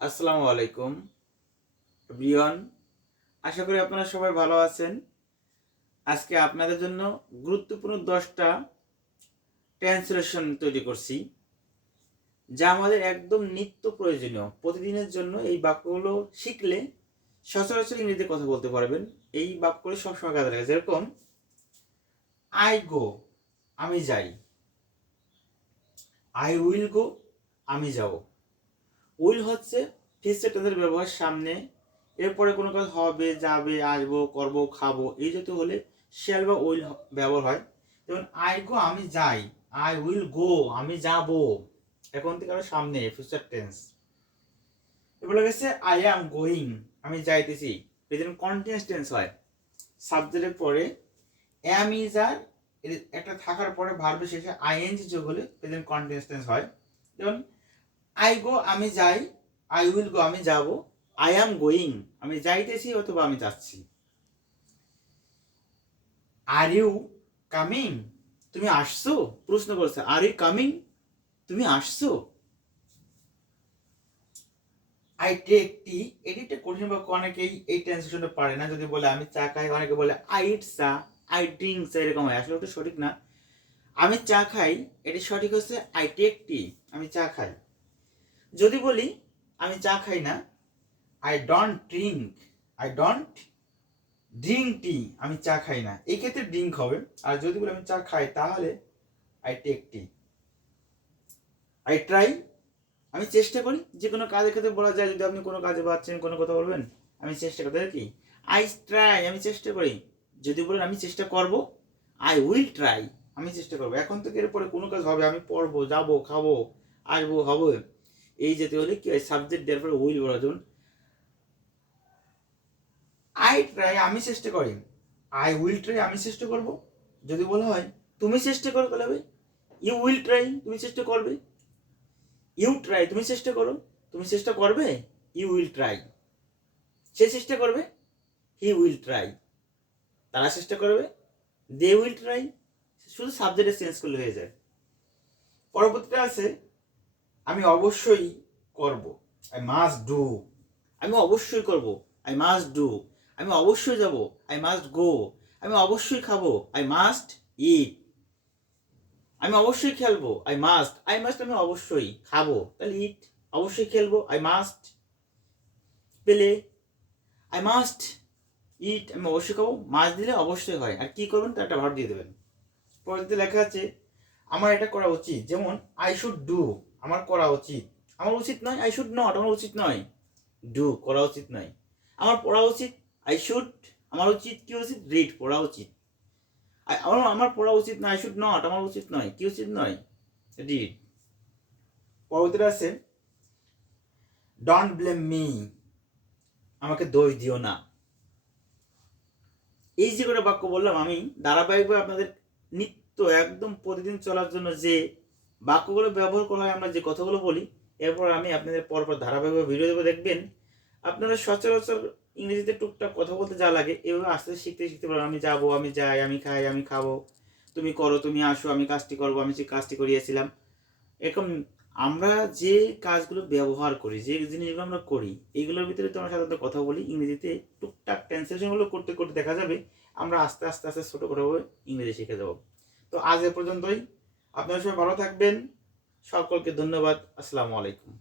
আসসালামু আলাইকুম এভরিওয়ান। আশা করি আপনারা সবাই ভালো আছেন। আজকে আপনাদের জন্য গুরুত্বপূর্ণ 10টা ট্রান্সলেশন তৈরি করছি, যা আমাদের একদম নিত্য প্রয়োজনীয়। প্রতিদিনের জন্য এই বাক্যগুলো শিখলে সচরাচর ইংরেজিতে কথা বলতে পারবেন। এই বাক্যগুলো সবসময় কাজে লাগে। যেরকম আই গো, আমি যাই। আই উইল গো, আমি যাব। উইল হচ্ছে ফিউচার টেন্সের ব্যবহার সামনে, এরপরে কোনো কাজ হবে, যাবে, আসবো, করবো, খাবো, এই জাতীয় হলে শ্যাল বা উইল ব্যবহার হয়। যেমন আই গো, আমি যাই। আই উইল গো, আমি যাব। এখন থেকে আরো সামনে ফিউচার টেন্স। এরপরে গেছে আই অ্যাম গোয়িং, আমি যাইতেছি। প্রেজেন্ট কন্টিনিউয়াস টেন্স হয়। সাবজেক্টের পরে অ্যাম ইজ আর একটা থাকার পরে ভার্বের শেষে আইএনজি যোগ হলে প্রেজেন্ট কন্টিনিউয়াস টেন্স হয়। যেমন আই গো, আমি যাই। আই উইল গো, আমি যাব। আই অ্যাম গোয়িং, আমি যাইতেছি অথবা আমি যাচ্ছি। আর ইউ কামিং, তুমি আসছো? প্রশ্ন করছে, আর ইউ কামিং, তুমি আসছো? আই টেক টি, এটি একটা কঠিন বাক্য, অনেকেই এই ট্রান্সলেশনটা পারে না। যদি বলে আমি চা খাই, অনেকে বলে আই ইট চা, আই ড্রিঙ্ক চা, এরকম হয়। আসলে ওটা সঠিক না। আমি চা খাই, এটি সঠিক হচ্ছে আই টেক টি, আমি চা খাই। যদি বলি আমি চা খাই না, I don't drink, I don't drink tea, আমি চা খাই না, এই ক্ষেত্রে ড্রিঙ্ক হবে। আর যদি বলি আমি চা খাই, তাহলে I take tea. I try, আমি চেষ্টা করি। যে কোনো কাজের ক্ষেত্রে বলা যায়, যদি আপনি কোনো কাজে পাচ্ছেন, কোনো কথা বলবেন, আমি চেষ্টা করতে কি আই ট্রাই, আমি চেষ্টা করি। যদি বলেন আমি চেষ্টা করব, আই উইল ট্রাই, আমি চেষ্টা করবো। এখন থেকে এরপরে কোনো কাজ হবে, আমি পড়বো, যাবো, খাবো, আসবো, হবে, এই জাতীয় হলে কি হয়, সাবজেক্ট দেওয়ার পরে উইল বলা। যেমন আই ট্রাই, আমি চেষ্টা করি। আই উইল ট্রাই, আমি চেষ্টা করব। যদি বলা হয় তুমি চেষ্টা করো, তাহলে হবে ইউ উইল ট্রাই, তুমি চেষ্টা করবে। ইউ ট্রাই, তুমি চেষ্টা করো, তুমি চেষ্টা করবে। ইউ উইল ট্রাই, সে চেষ্টা করবে। হি উইল ট্রাই, তারা চেষ্টা করবে। They will try. শুধু সাবজেক্টে চেঞ্জ করলে হয়ে যায়। পরবর্তীটা আছে আমি অবশ্যই করব, আই মাস্ট ডু। আমি অবশ্যই করব, আই মাস্ট ডু। আমি অবশ্যই যাব, আই মাস্ট গো। আমি অবশ্যই খাবো, আই মাস্ট ইট। আমি অবশ্যই খেলবো, আই মাস্ট। আই মাস্ট, আমি অবশ্যই খাবো, তাহলে ইট। অবশ্যই খেলবো, I must play. I must eat, আমি অবশ্যই খাবো। মাস্ট দিলে অবশ্যই হয়, আর কি করবেন তার একটা ভার্ব দিয়ে দেবেন। পরবর্তীতে লেখা আছে আমার এটা করা উচিত। যেমন আই শুড ডু, আমার করা উচিত। আমার উচিত নয়, আই শুড নট, আমার উচিত নয়। ডু, করা উচিত নয়। আমার পড়া উচিত, আই শুড। আমার উচিত কি উচিত, রিড, পড়া উচিত। আমার আমার পড়া উচিত না, আই শুড নট, আমার উচিত নয়, কি উচিত নয়, রিড। পরবর্তীটা আছে ডোন্ট ব্লেম মি, আমাকে দোষ দিও না। এই যে করে বাক্য বললাম, আমি ধারাবাহিকভাবে আপনাদের নিত্য একদম প্রতিদিন চলার জন্য যে বাক্যগুলো ব্যবহার করা হয়, আমরা যে কথাগুলো বলি, এরপর আমি আপনাদের পরপর ধারাবাহিকভাবে ভিডিও দেবো, দেখবেন আপনারা সচরাচর ইংরেজিতে টুকটাক কথা বলতে যা লাগে, এভাবে আস্তে আস্তে শিখতে শিখতে পারবেন। আমি যাবো, আমি যাই, আমি খাই, আমি খাবো, তুমি করো, তুমি আসো, আমি কাজটি করবো, আমি সেই কাজটি করিয়েছিলাম। এরকম আমরা যে কাজগুলো ব্যবহার করি, যে জিনিসগুলো আমরা করি, এইগুলোর ভিতরে তো আমরা সাধারণত কথা বলি। ইংরেজিতে টুকটাক ট্রান্সলেশনগুলো করতে করতে দেখা যাবে আমরা আস্তে আস্তে আস্তে ছোটো খাটোভাবে ইংরেজি শিখে যাব। তো আজ এ পর্যন্তই। আপনারা সবাই ভালো থাকবেন। সকলকে ধন্যবাদ। আসসালামু আলাইকুম।